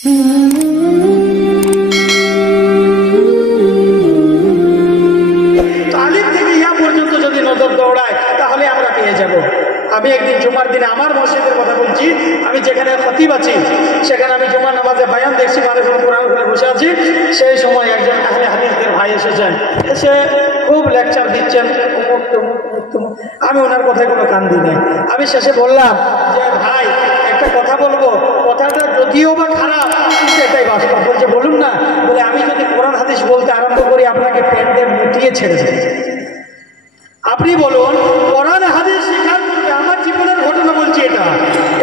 আলিফ থেকে ইয়া পর্যন্ত যদি নজর দৌড়ায় তাহলে আমরা পেয়ে যাব। আমি একদিন জুমার দিনে আমার মসজিদের কথা বলছি, আমি যেখানে খতিব আছি সেখানে আমি জুমার নামাজে বায়ান দেখছি, মানুষজন কোরআন করে বসে আছি। সেই সময় একজন আহলে হাদিসদের ভাই এসেছেন, এসে খুব লেকচার দিচ্ছেন, আমি ওনার কথায় কোনো কান দিই নাই। আমি শেষে বললাম যে ভাই একটা কথা বলবো, কথাটা যদিও বা খারাপ কিন্তু এটাই বাস্তব। বলছে বলুন না। বলে আমি যদি কোরআন হাদিস বলতে আরম্ভ করি আপনাকে প্যান্টে মুটিয়ে ছেড়ে দেবে। আপনি বলুন কোরআন হাদিস শেখার পূর্বে, আমার জীবনের ঘটনা বলছি,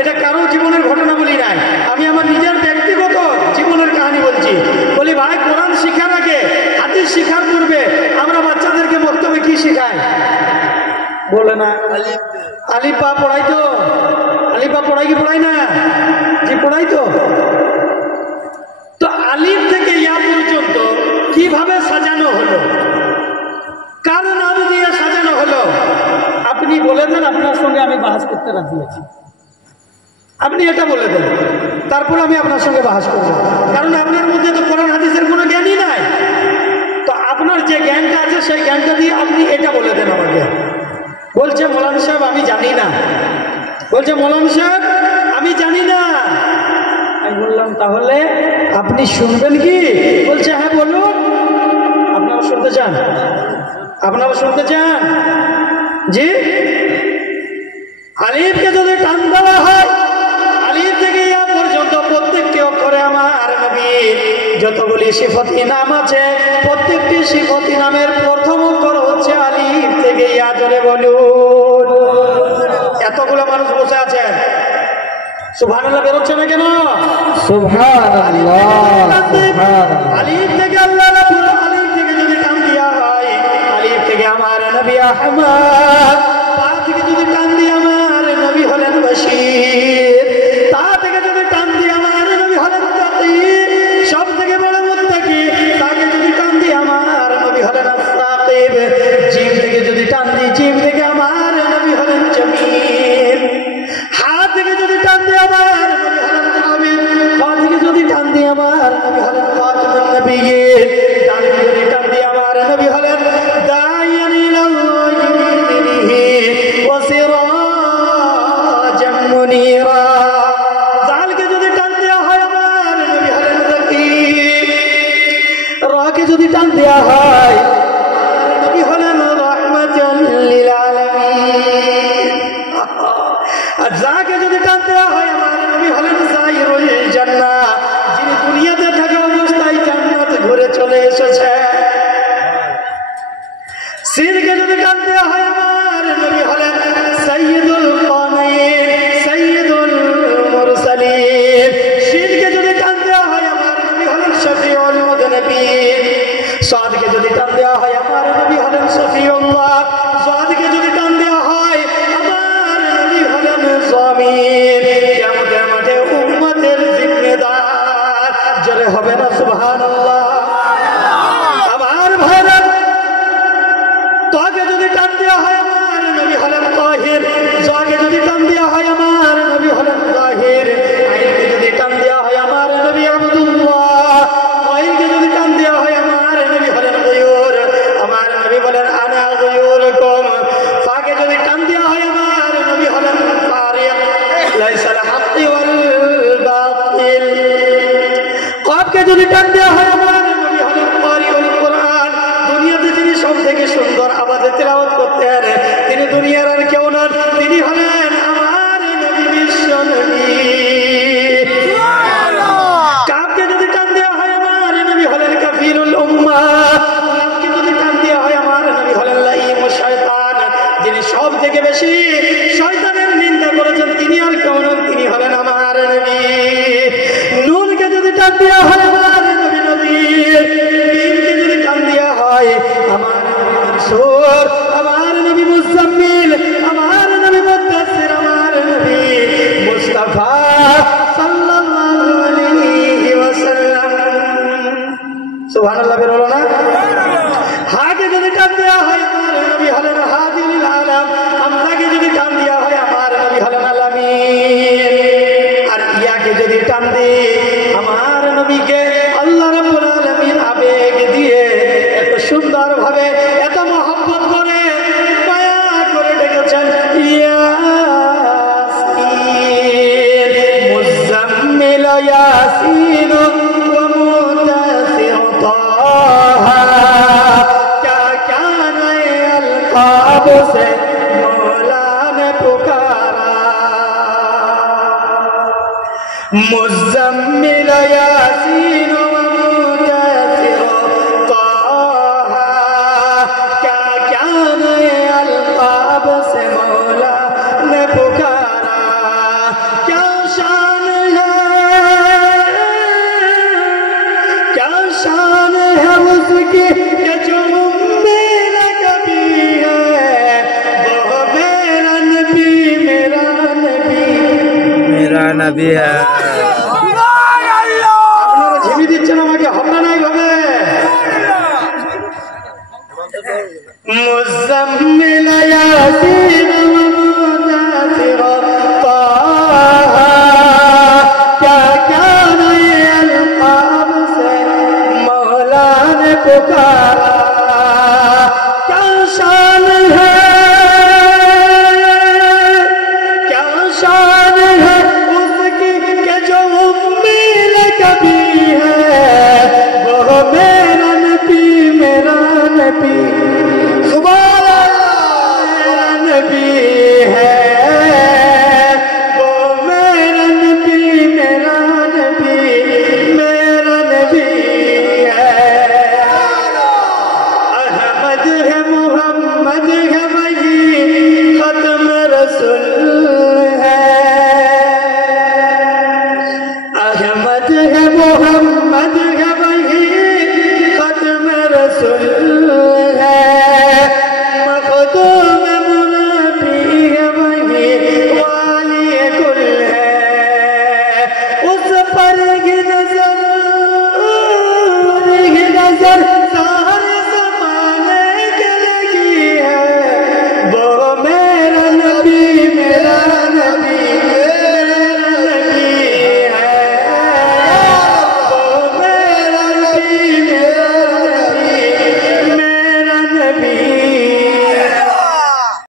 এটা কারো জীবনের ঘটনা বলি নাই, আমি আমার নিজের ব্যক্তিগত জীবনের কাহিনী বলছি। বলি ভাই কোরআন শিখার আগে, হাদিস শিখার পূর্বে আমরা বাচ্চাদেরকে বক্তব্যে কি শেখাই? বলে না আলিফা পড়াই তো, আলিফা পড়াই কি পড়াই না? জি পড়াই তো। তো আলিফ থেকে ইয়া পর্যন্ত কিভাবে সাজানো হলো, কার নাম দিয়ে সাজানো হলো, আপনি বলে দেন, আপনার সঙ্গে আমি বাহাস করতে রাজি আছি। আপনি এটা বলে দেন, তারপর আমি আপনার সঙ্গে বাহাস করবো। কারণ আপনার মধ্যে তো কোরআন হাদিসের কোনো জ্ঞানই নাই। তো আপনার যে জ্ঞানটা আছে সেই জ্ঞানটা দিয়ে আপনি এটা বলে দেন আমাকে। বলছে মৌলানা সাহেব আমি জানি না। বলছে মৌলানা সাহেব আমি জানি না। আমি বললাম তাহলে আপনি শুনবেন কি? বলছে হ্যাঁ বলুন। আপনারা শুনতে চান? আপনারা শুনতে চান? জি। আলিফকে যদি টান দেওয়া হয়, আলিফ থেকে ইয়া পর্যন্ত প্রত্যেকটি অক্ষরে আমার নবীর যতগুলি সিফতি নাম আছে, প্রত্যেকটি সিফতি নামের প্রথম অক্ষর হচ্ছে আলিফ থেকে ইয়া। জোরে বলুন। এতগুলো মানুষ বসে আছেন, সুবহানাল্লাহ বেরোচ্ছে না কেন? সুবহানাল্লাহ। আলিফ থেকে আল্লাহ রাব্বুল আলিফ থেকে যদি টান দেওয়া হয়, আলিফ থেকে আমার নবী আহমদ, তা থেকে যদি টান দিয়ে আমার নবী হলেন বশীর, তা থেকে যদি টান দিয়ে আমার নবী হলেন তাকী, সব থেকে বড় মুত্তাকি, তাকে যদি টান দিয়ে আমার নবী হলেন আস-সাকিব, জিম থেকে যদি টান দিয়ে জিম থেকে আমার নবী হলেন জামিল, হা থেকে যদি টান দিয়ে আমার নবী হলেন হামিদ, পা থেকে যদি টান দিয়ে আমার নবী হলেন খাতামুন নবিয়্যিন, ডান থেকে যদি টান দিয়ে আমার নবী হলেন দাইয়ান ইলাল্লাহি বিইذনিহি ওয়া সিরাজাম মুনীরা, জালকে যদি টান দেওয়া হয় আমার নবী হলেন যাকির, রাকে যদি টান দেওয়া হয় আমার নবী হলেন রাহমাতাল লিল আলামিন, আর যাকে যদি টান দেওয়া হয় আমার নবী হলেন যায়িরুল জান্নাহ, যিনি দুনিয়াতে থাকা অবস্থায় জান্নাত ঘুরে চলে এসেছে। সিনকে যদি টান দেওয়া হয় আমার নবী হলেন সাইয়্যিদুল কাওনাইন, সাইয়্যিদুল মুরসালিন। শিনকে যদি টান দেওয়া হয় আমার নবী হলেন শফিউল মুযনিবিন। সাদকে যদি টান দেওয়া হয় আমার নবী হলেন শফিউল্লাহ। সাদকে যদি টান দেওয়া হয় আমার নবী হলেন জামিন। কিয়ামতের মাঠে উম্মতের জিম্মেদার। জোরে হবে না সুবহানাল্লাহ? আমার ভাইরা, তোকে যদি টান দেওয়া হয় আমার নবী হলেন তাহির, জকে যদি টান দেওয়া হয় আমার নবী হলেন তাহির, আইনকে যদি টান দেওয়া হয় আমার নবী আব্দুল্লাহ, আইনকে যদি টান দেওয়া হয় আমার নবী হলেন গয়ুর, আমার নবী বলেন আনা গয়ুরকুম, ফাকে যদি টান দেওয়া হয় আমার নবী হলেন ফারিক, লাইসাল হাক্কি ওয়াল বাতিল, কফকে যদি টান দেওয়া হয় আমার নবী হলেন কারিউল কুরআন। দুনিয়াতে যিনি সব থেকে সুন্দর আওয়াজে তেলাওয়াত করতেন তিনি দুনিয়ার আর কেউ নন, তিনি হলেন আমার নবী বিশ্ব নবী। কাফকে যদি টান দেওয়া হয় আমার নবী হলেন কাফিরুল উম্মাহ। লামকে যদি টান দেওয়া হয় আমার নবী হলেন লাঈমুশ শয়তান, যিনি সব থেকে বেশি শয়তানের নিন্দা করেছেন তিনি আর কেউ নন, তিনি হলেন আমার নবী। নুনকে যদি টান দেওয়া হয় আমার নবী নবী مزمل یاسین و مدثر طه کیا کیا نئے القاب سے مولا نے پکارا کیا شان ہے اس کی کہ جو میرا کبھی ہے وہ میرا نبی نبی ہے আপনারা ঝিমি দিচ্ছেন আমাকে হবে নাই হবে মুজাম্মিল ইয়াসিন ওয়া মুদাথির তাহা क्या क्या नए अल्काब से मौला ने पुकारा क्या शान है उसकी कि जो उम्मीद कभी है वो मेरा नबी सुभान अल्लाह मेरा नबी है वो मेरा नबी है अहमद है मोहम्मद है वही खत्म रसूल है अहमद है मोहम्मद